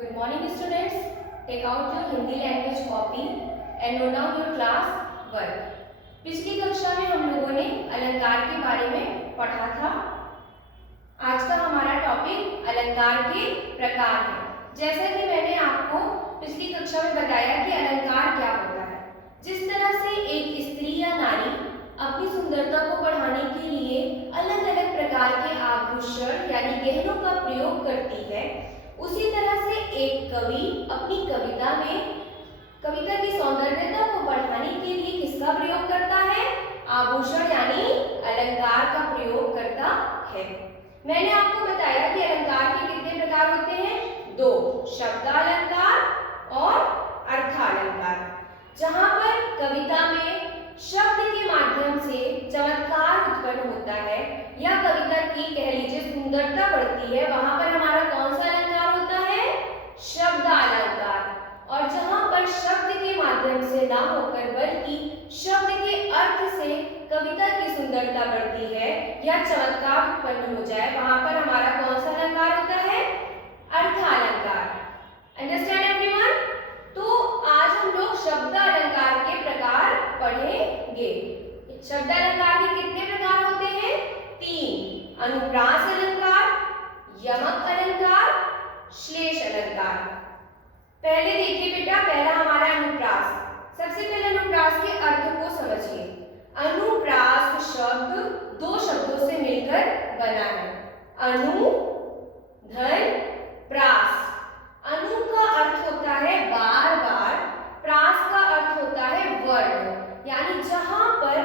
Good morning students. Take out your Hindi language copy and note down your class work. पिछली कक्षा में हम लोगों ने अलंकार के बारे में पढ़ा था। आज का हमारा टॉपिक अलंकार के प्रकार है। जैसा कि मैंने आपको पिछली कक्षा में बताया कि अलंकार क्या होता है। जिस तरह से एक स्त्री या नारी अपनी सुंदरता को बढ़ाने के लिए अलग अलग प्रकार के आभूषण यानी गहनों का प्रयोग करती है, उसी तरह से एक कवि अपनी कविता में कविता की सौंदर्यता को बढ़ाने के लिए किसका प्रयोग करता है? आभूषण यानी अलंकार का प्रयोग करता है। मैंने आपको बताया कि अलंकार के कितने प्रकार होते हैं? दो, शब्दालंकार और अर्थालंकार। जहां पर कविता में शब्द के माध्यम से चमत्कार उत्पन्न होता है या कविता की कह लीजिए सुंदरता बढ़ती है, वहां पर हमारा कौन सा अलंकार होता है? शब्दालंकार। और जहां पर शब्द के माध्यम से ना होकर बल्कि शब्द के अर्थ से कविता की सुंदरता बढ़ती है या चमत्कार उत्पन्न हो जाए, वहां पर हमारा कौन सा अलंकार होता है? अर्थालंकार। Understand everyone? तो आज हम लोग शब्दालंकार के प्रकार पढ़ेंगे। शब्दालंकार के कितने प्रकार होते हैं? तीन, अनुप्रास अलंकार, यमक अलंकार, श्लेष अलंकार। पहले देखिए बेटा, पहला हमारा अनुप्रास। सबसे पहले अनुप्रास के अर्थ को समझिए। अनुप्रास शब्द दो शब्दों से मिलकर बना है। अनु धन प्रास। अनु का अर्थ होता है बार बार, प्रास का अर्थ होता है वर्ण, यानी जहां पर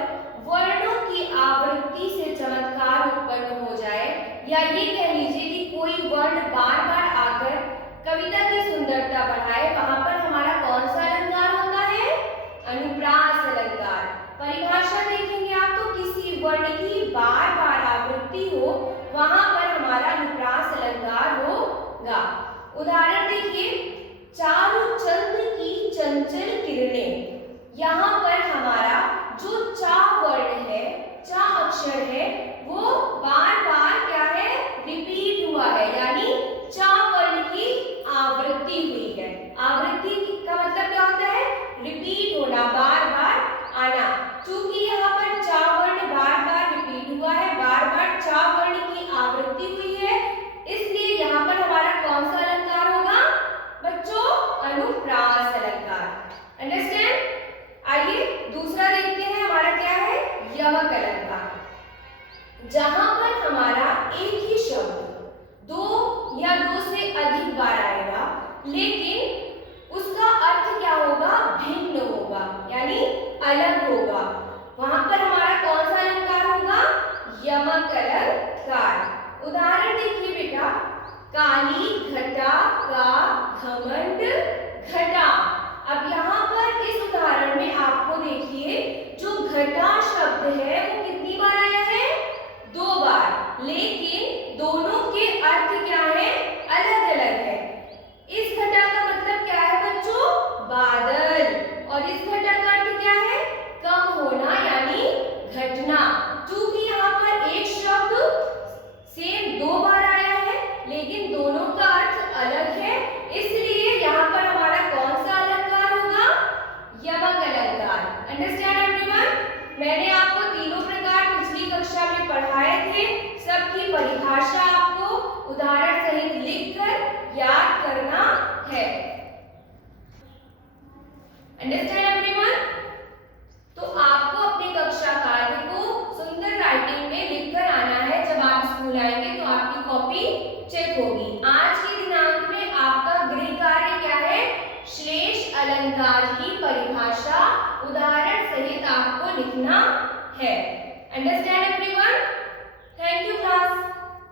वर्णों की आवृत्ति से चमत्कार उत्पन्न हो जाए या ये कह लीजिए कि कोई वर्ण बार बार आकर कविता की सुंदरता बढ़ाए, वहां पर हमारा कौन सा अलंकार होता है? अनुप्रास अलंकार। परिभाषा देखेंगे आप तो किसी वर्ण की बार बार आवृत्ति हो, वहां पर हमारा अनुप्रास अलंकार होगा। उदाहरण देखिए, चारु चंद्र की चंचल किरणें। यहाँ पर हमारा जो चा वर्ण है, चा अक्षर है, वो बार बार क्या है? रिपीट हुआ है, यानी चा वर्ण की आवृत्ति हुई है। आवृत्ति का मतलब क्या होता है? रिपीट होना, बार बार आना। चूंकि यहाँ पर चा वर्ण बार बार रिपीट हुआ है, बार बार चा वर्ण की आवृत्ति हुई है, इसलिए यहाँ पर हमारा कौन सा अलंकार होगा बच्चों? अनुप्रास अलंकार। अंडरस्टैंड? आइए दूसरा देखते हैं, हमारा क्या है? यमक अलंकार। जहां पर हमारा एक ही शब्द दो या दो से अधिक बार आएगा, लेकिन उसका अर्थ क्या होगा? भिन्न होगा, यानी अलग होगा, वहां पर हमारा कौन सा अलंकार होगा? यमक अलंकार। उदाहरण देखिए बेटा, काली घटा का घमंड घटा। अब यहाँ पर इस उदाहरण में आपको देखिए जो घटा शब्द है वो कितनी बार आया है? दो बार, लेकिन दोनों के अर्थ क्या है? अलग अलग है। इस घटा का मतलब क्या है बच्चों? बादल। और इस घटा का अर्थ क्या है? कम होना, यानी घटना। चूंकि यहाँ पर एक शब्द सेम दो बार आया है, लेकिन दोनों का अर्थ अलग है, इसलिए यहाँ पर हमारा कौन सा अलंकार होगा? यमक अलंकार। Understand everyone? मैंने आपको तीनों प्रकार पिछली कक्षा में पढ़ाए थे, सबकी परिभाषा आपको उदाहरण सहित लिखकर याद करना है। Understand everyone? तो आपको अपने कक्षा कार्य को सुंदर राइटिंग में लिखकर आना है। जब आप स्कूल आएंगे तो आपकी कॉपी चेक होगी। आज के दिनांक में आपका गृह कार्य क्या है? श्लेष अलंकार की परिभाषा उदाहरण सहित आपको लिखना है।